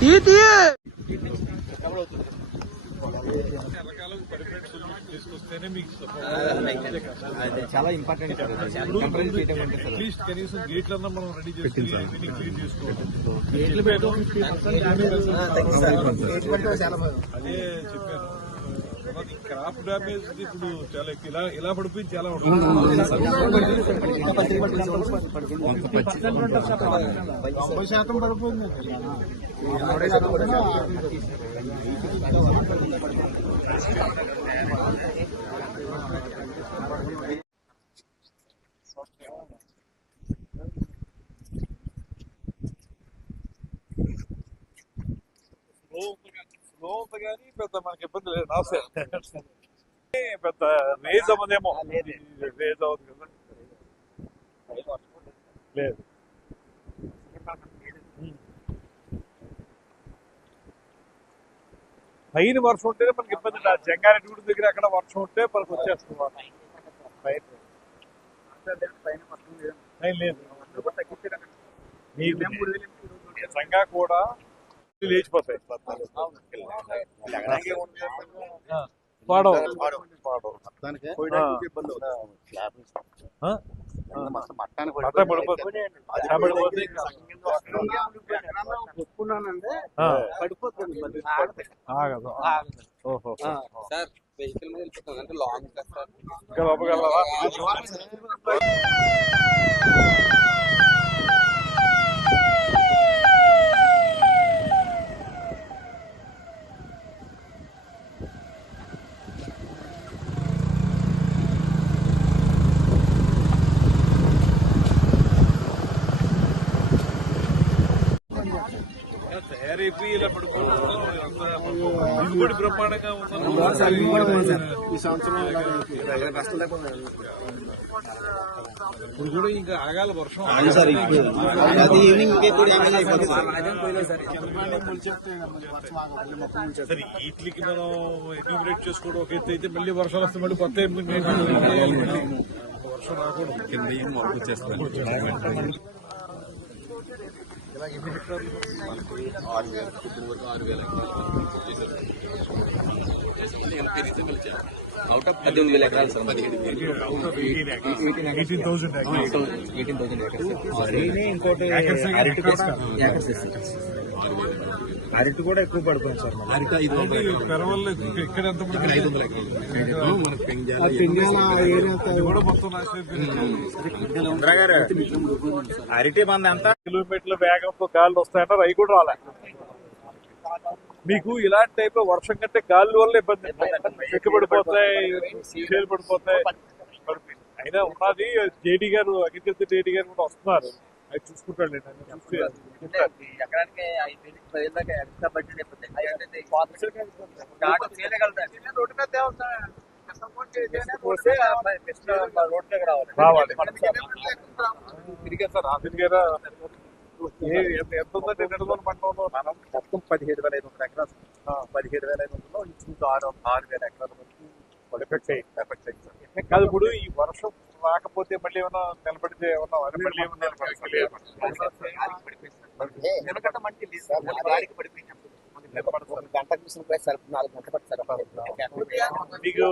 తీ చాలా important at least కనీసం గేట్లన్నా మనం రెడీ చేసుకుని అవన్నీ క్లీన్ చేసుకోవాలి అదే చెప్పాను. క్రాప్ డ్యామేజ్ ఇప్పుడు చాలా. ఇలా ఇలా పడిపోయింది చాలా ఉంటుంది శాతం పడిపోయింది. స్లో కానీ పెద్ద మనకి ఇబ్బంది లేదు. నాసే పెద్ద రేజ్ అవ్వదేమో రేజ్ అవ్వదు కదా లేదు. పైన వర్షం ఉంటేనే మనకి ఇబ్బంది. లేదు జంగారెడ్డి దగ్గర అక్కడ వర్షం ఉంటే మనకు వచ్చేస్తుంది. పైన. లేదు. నిజంగా కూడా లేచిపోతాయి. పాడవు? మట్ట పడిపోతుంది. ఆగదు. ఓహో. సార్ వెహికల్ మీద వెళ్ళిపోతుంది అంటే లాంగ్ కదా సార్. ఇంకా లోపలికి వెళ్ళాలా? ఇలా పడిపోతుంది దిగుబడి బ్రహ్మాండంగా ఉందని ఈ సంవత్సరం ఇప్పుడు కూడా ఇంకా ఆగాలి వర్షం సార్ వీటికి మనం ఎన్యూమరేట్ చేసుకోవడం ఒక ఎత్తు అయితే మళ్ళీ వర్షాలు వస్తే మళ్ళీ కొత్త వర్షం రాకూడదు కింద చేస్తాను ఆరు వేలు ఇప్పుడు వరకు ఆరు వేల అవుట్ ఆఫ్ పద్దెనిమిది వేల ఎకరాలు సార్ పదిహేడు ఎయిటీన్ థౌసండ్ ఎయిటీన్ థౌసండ్ ఇంకోటి అరటి అరటి కూడా ఎక్కువ పడుతుంది సార్ అరటి ఐదు వందల ఇక్కడ ఎంత వందల అరటి మంది అంతా కిలోమీటర్ల వేగంతో గాలు వస్తాయన్నారు అవి కూడా రాలే. మీకు ఇలాంటి టైప్లో వర్షం కంటే గాలి వల్ల ఇబ్బంది. చెక్కు పడిపోతాయి చేలు పడిపోతాయి. అయినా ఉన్నది జేడీ గారు అగ్రికల్చర్ జేడీ గారు కూడా వస్తున్నారు. అది చూసుకుంటాడు ఎకరానికి ఐదు వేలు పది దాకా ఎక్స్ట్రా బడ్జెట్ అయిపోతుంది స్టార్ట్ చేయగలుగుతారు రోడ్డు మీద పోతే బెస్ట్ రోడ్ దగ్గర రావాలి. రావాలి. తిరిగి సార్. తిరిగారా ఏ- ఎంత ఎంత ఉందంటే నెలకొని పంటలో మనం మొత్తం పదిహేడు వేల ఐదు వందల ఎకరాలు. పదిహేడు వేల ఐదు వందలు ఇంచుమించు ఆరు ఆరు వేల ఎకరాల. సార్ కాదు ఇప్పుడు ఈ వర్షం రాకపోతే మళ్ళీ ఏమన్నా నిలబడితే ఏమన్నా మళ్ళీ ఏమన్నా గంట చూసిన పోయి సార్ నాలుగు గంటలు పడుతుంది సార్ మీకు